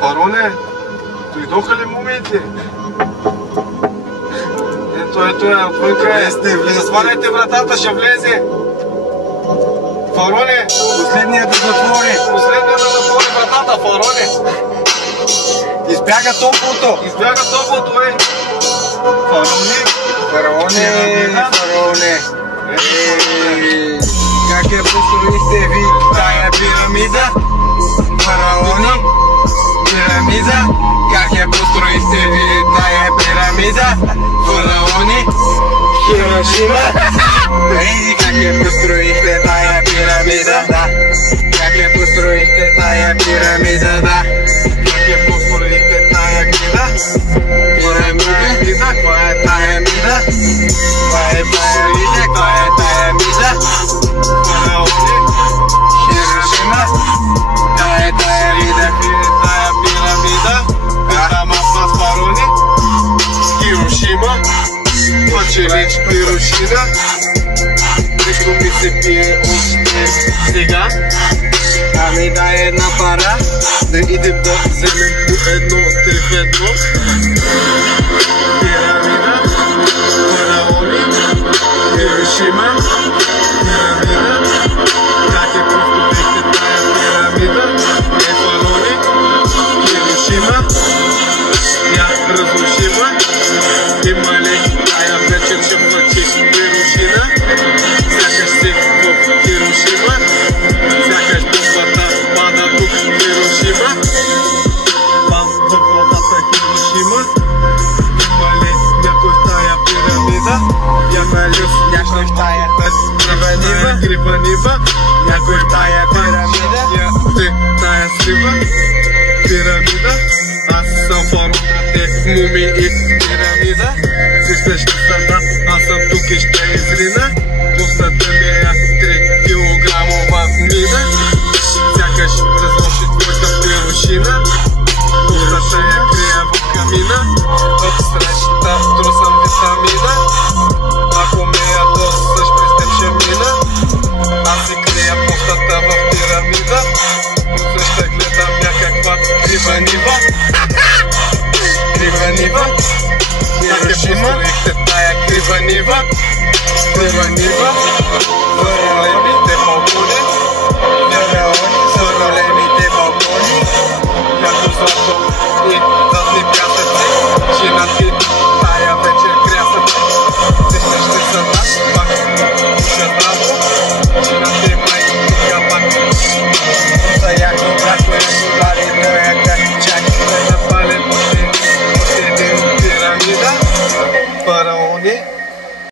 Фароне, дойдоха ли мумиите? Ето е, отвънка е. Сваляйте вратата, ще влезе. Фароне! Последният да затвори. Последният да затвори вратата, Фароне! Избяга топлото. Избяга топлото, Фароне! Фароне. Как я построихте ви тая пирамида? Фараони, пирамида. Как я построихте ви тая пирамида? Фараони, Хирошима. Как я построихте тая пирамида? Как я построихте тая пирамида? Как я построихте тая пирамида? Пирамида, коя е тая мида? Коя е пирамида? Коя е тая мида? Фараони, Хирошима. Тая мида, тая пирамида. Там аз Фарони, Хирошима. Пачелич пирушина. Нещо ми се пие още сега. Ами дай една пара, да идем да вземем по едно трефедно. Пирамида, фараони, Хирошима. Пирамида, как е построихте тая пирамида? Фарони, Хирошима. Я разрушима. Има ли тая вечер ще плачи Хирошина? Сякаш си в Хирошима. Сякаш бомбата пада тук в Хирошима. Там в главата Хирошима. Има ли някой в тая пирамида? Има ли някой в тая крива нива? Някой в тая пирамида? Ти тая срива пирамида? Аз съм Фароне, те мумии.